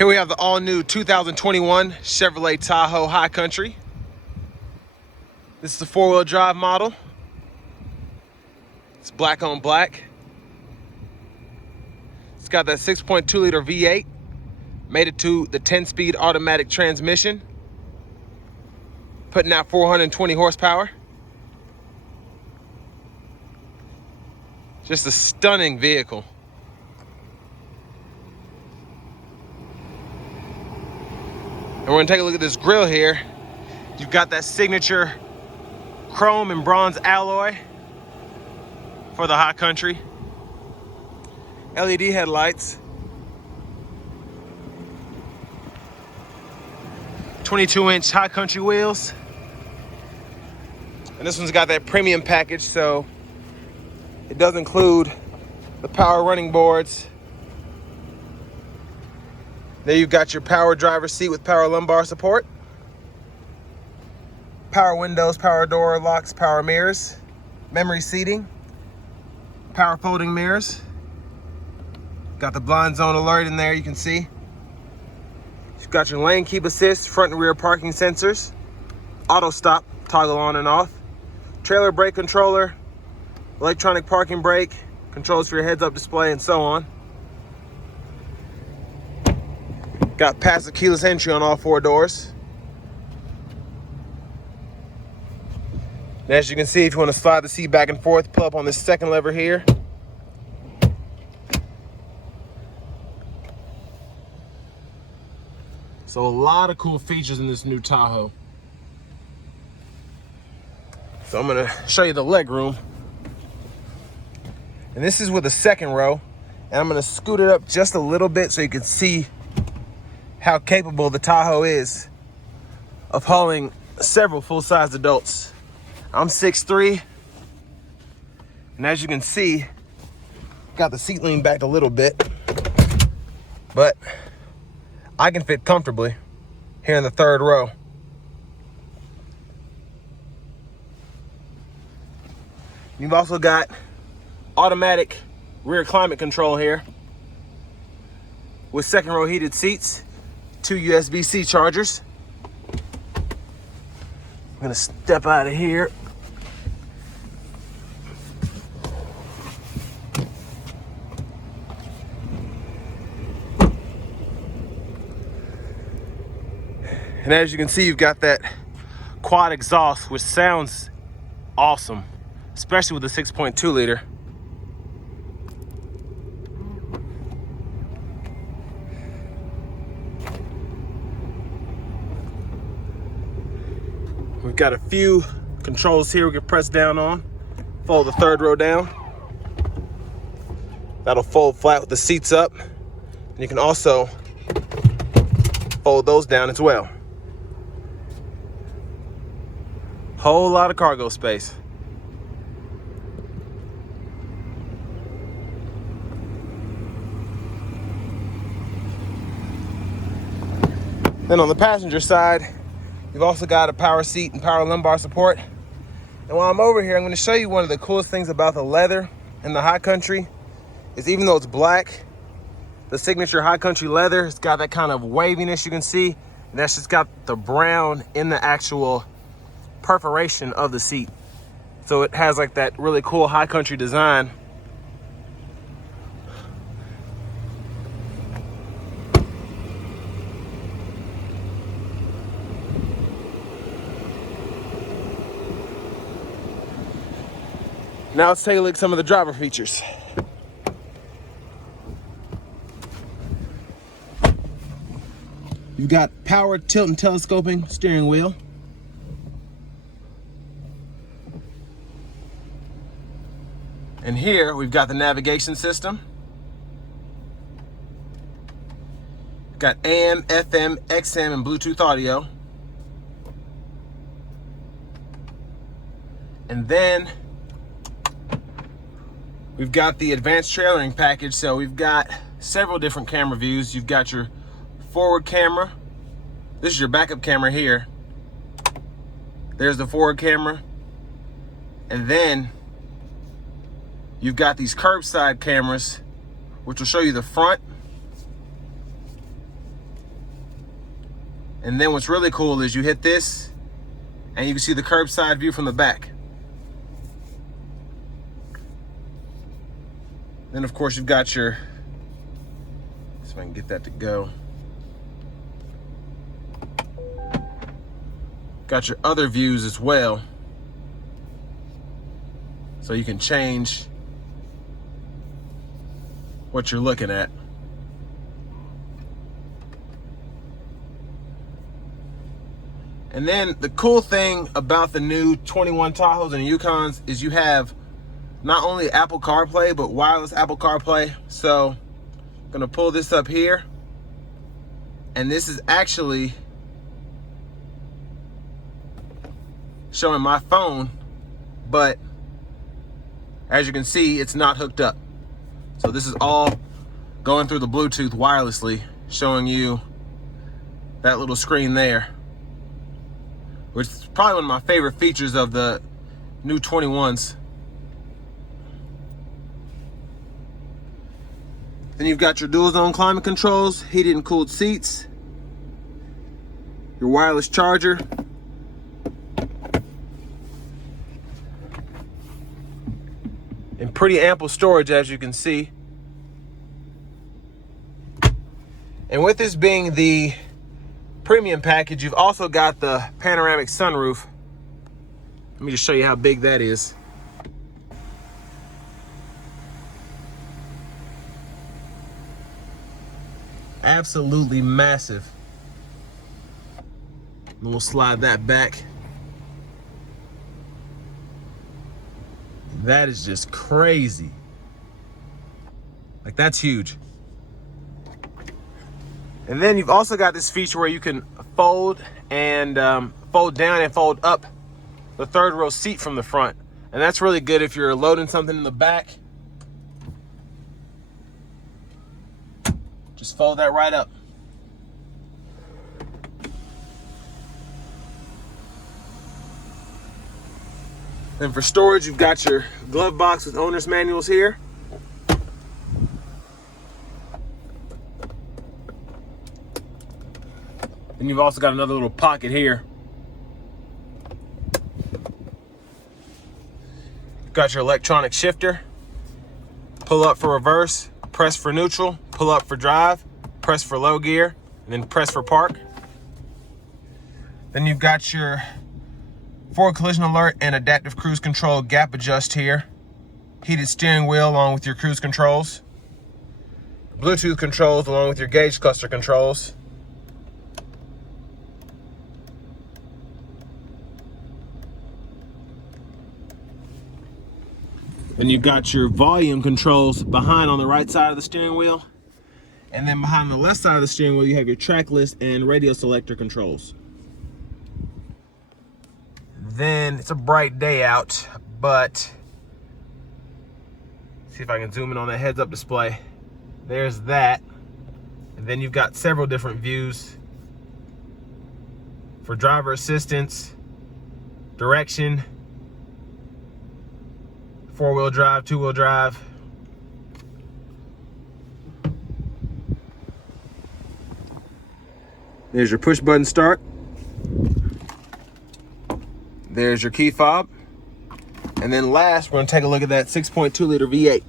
Here we have the all-new 2021 Chevrolet Tahoe High Country. This is a four-wheel drive model. It's black on black. It's got that 6.2-liter V8. Made it to the 10-speed automatic transmission. Putting out 420 horsepower. Just a stunning vehicle. And we're gonna take a look at this grille here. You've got that signature chrome and bronze alloy for the High Country. LED headlights. 22-inch High Country wheels. And this one's got that premium package, so it does include the power running boards. There you've got your power driver's seat with power lumbar support. Power windows, power door locks, power mirrors, memory seating, power folding mirrors. Got the blind zone alert in there, you can see. You've got your lane keep assist, front and rear parking sensors, auto stop, toggle on and off, trailer brake controller, electronic parking brake, controls for your heads-up display, and so on. Got passive keyless entry on all four doors. And as you can see, if you want to slide the seat back and forth, pull up on this second lever here. So a lot of cool features in this new Tahoe. So I'm gonna show you the leg room. And this is with a second row. And I'm gonna scoot it up just a little bit so you can see how capable the Tahoe is of hauling several full-sized adults. I'm 6'3", and as you can see, got the seat leaned back a little bit, but I can fit comfortably here in the third row. You've also got automatic rear climate control here with second row heated seats, 2 USB-C chargers. I'm gonna step out of here. And as you can see, you've got that quad exhaust, which sounds awesome, especially with the 6.2-liter. We've got a few controls here we can press down on. Fold the third row down. That'll fold flat with the seats up. And you can also fold those down as well. Whole lot of cargo space. Then on the passenger side, you've also got a power seat and power lumbar support. And while I'm over here, I'm going to show you one of the coolest things about the leather in the High Country is even though it's black, the signature High Country leather, it's got that kind of waviness you can see. And that's just got the brown in the actual perforation of the seat. So it has like that really cool High Country design. Now let's take a look at some of the driver features. You've got power tilt and telescoping steering wheel. And here we've got the navigation system. Got AM, FM, XM, and Bluetooth audio. And then we've got the advanced trailering package. So we've got several different camera views. You've got your forward camera. This is your backup camera here. There's the forward camera. And then you've got these curbside cameras, which will show you the front And then what's really cool is you hit this and you can see the curbside view from the back. Then of course you've got your, see if I can get that to go. Got your other views as well. So you can change what you're looking at. And then the cool thing about the new 21 Tahoes and Yukons is you have not only Apple CarPlay, but wireless Apple CarPlay. So I'm gonna pull this up here. And this is actually showing my phone, but as you can see, it's not hooked up. So this is all going through the Bluetooth wirelessly, showing you that little screen there, which is probably one of my favorite features of the new 21s. Then you've got your dual zone climate controls, heated and cooled seats, your wireless charger, and pretty ample storage, as you can see. And with this being the premium package, you've also got the panoramic sunroof. Let me just show you how big that is. Absolutely massive. And we'll slide that back. That is just crazy. Like, that's huge. And then you've also got this feature where you can fold and fold down and fold up the third row seat from the front. And that's really good if you're loading something in the back. Just fold that right up. Then for storage, you've got your glove box with owner's manuals here. And you've also got another little pocket here. Got your electronic shifter. Pull up for reverse, press for neutral, pull up for drive, press for low gear, and then press for park. Then you've got your forward collision alert and adaptive cruise control gap adjust here. Heated steering wheel along with your cruise controls. Bluetooth controls along with your gauge cluster controls. Then you've got your volume controls behind on the right side of the steering wheel. And then behind the left side of the steering wheel, you have your track list and radio selector controls. Then it's a bright day out, but see if I can zoom in on that heads-up display. There's that. And then you've got several different views for driver assistance, direction, four-wheel drive, two-wheel drive. There's your push button start. There's your key fob. And then last, we're gonna take a look at that 6.2 liter V8.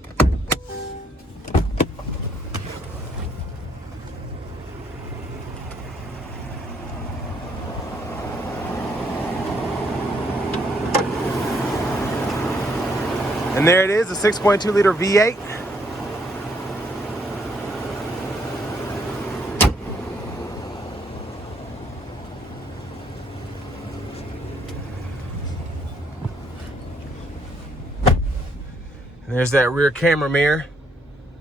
And there it is, a 6.2 liter V8. And there's that rear camera mirror.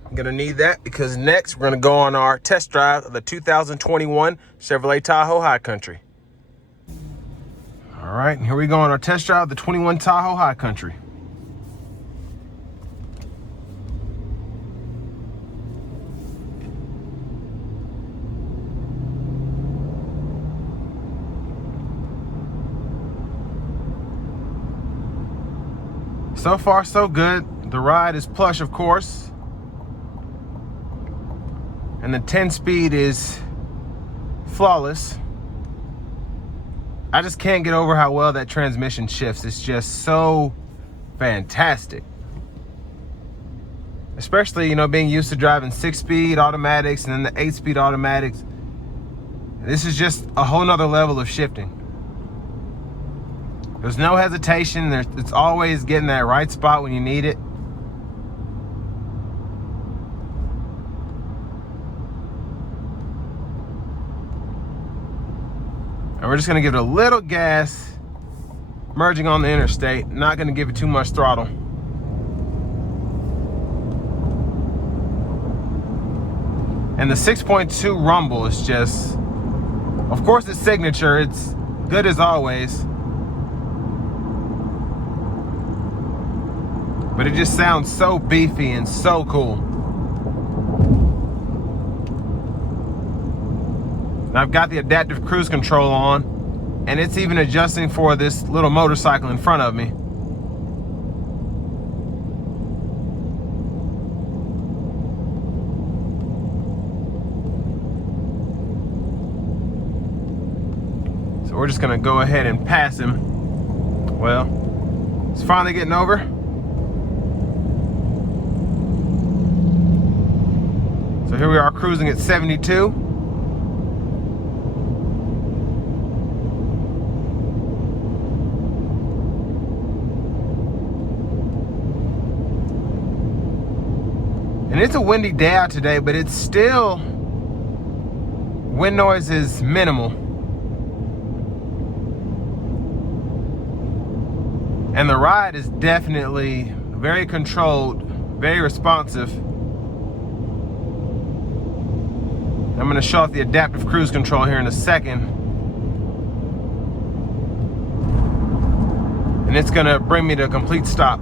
I'm gonna need that because next we're gonna go on our test drive of the 2021 Chevrolet Tahoe High Country. All right, here we go on our test drive of the 21 Tahoe High Country. So far, so good. The ride is plush, of course. And the 10-speed is flawless. I just can't get over how well that transmission shifts. It's just so fantastic. Especially, you know, being used to driving 6-speed automatics and then the 8-speed automatics. This is just a whole nother level of shifting. There's no hesitation. It's always getting that right spot when you need it. And we're just gonna give it a little gas, merging on the interstate, not gonna give it too much throttle. And the 6.2 rumble is just, of course, its signature. It's good as always. But it just sounds so beefy and so cool. And I've got the adaptive cruise control on, and it's even adjusting for this little motorcycle in front of me. So we're just gonna go ahead and pass him. Well, it's finally getting over. So here we are cruising at 72. And it's a windy day out today, but it's still, wind noise is minimal. And the ride is definitely very controlled, very responsive. I'm gonna show off the adaptive cruise control here in a second. And it's gonna bring me to a complete stop.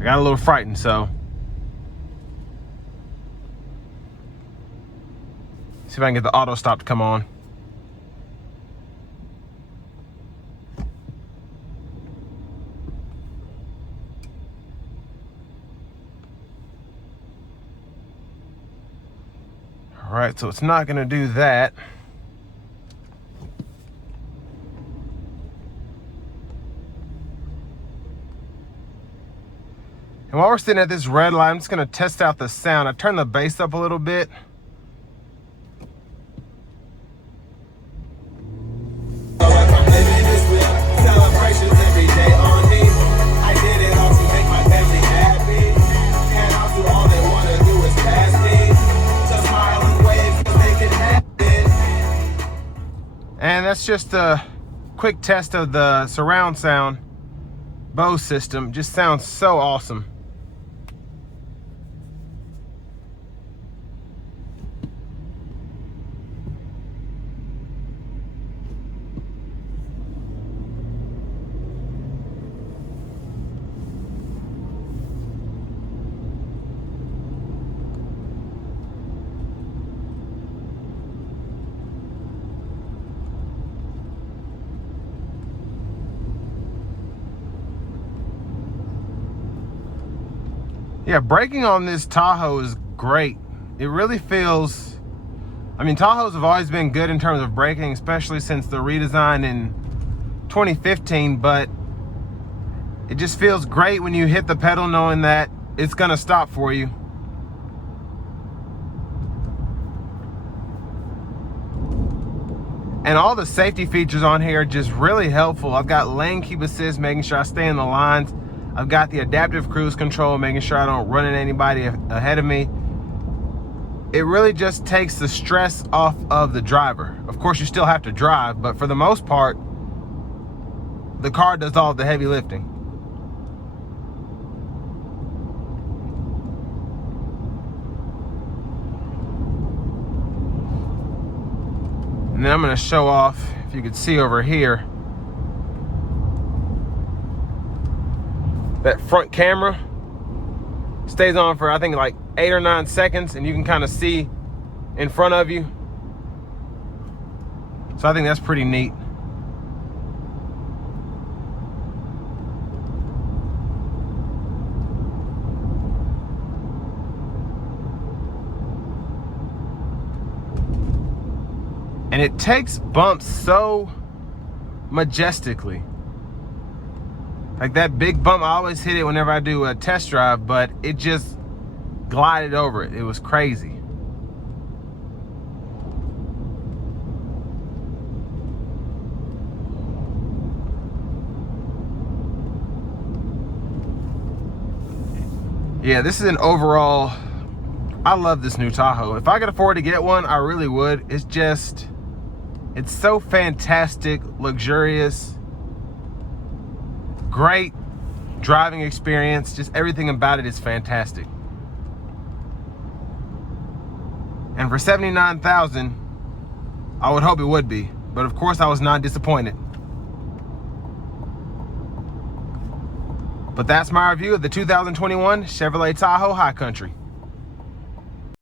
I got a little frightened, so. See if I can get the auto stop to come on. All right, so it's not gonna do that. And while we're sitting at this red light, I'm just gonna test out the sound. I turned the bass up a little bit. And that's just a quick test of the surround sound Bose system. Just sounds so awesome. Yeah, braking on this Tahoe is great. It really feels, I mean, Tahoes have always been good in terms of braking, especially since the redesign in 2015, but it just feels great when you hit the pedal knowing that it's gonna stop for you. And all the safety features on here are just really helpful. I've got lane keep assist, making sure I stay in the lines. I've got the adaptive cruise control, making sure I don't run into anybody ahead of me. It really just takes the stress off of the driver. Of course, you still have to drive, but for the most part, the car does all the heavy lifting. And then I'm gonna show off, if you could see over here, that front camera stays on for I think like 8 or 9 seconds, and you can kind of see in front of you. So I think that's pretty neat. And it takes bumps so majestically. Like that big bump, I always hit it whenever I do a test drive, but it just glided over it. It was crazy. Yeah, this is an overall, I love this new Tahoe. If I could afford to get one, I really would. It's just, it's so fantastic, luxurious, great driving experience. Just everything about it is fantastic. And for $79,000, I would hope it would be. But of course, I was not disappointed. But that's my review of the 2021 Chevrolet Tahoe High Country.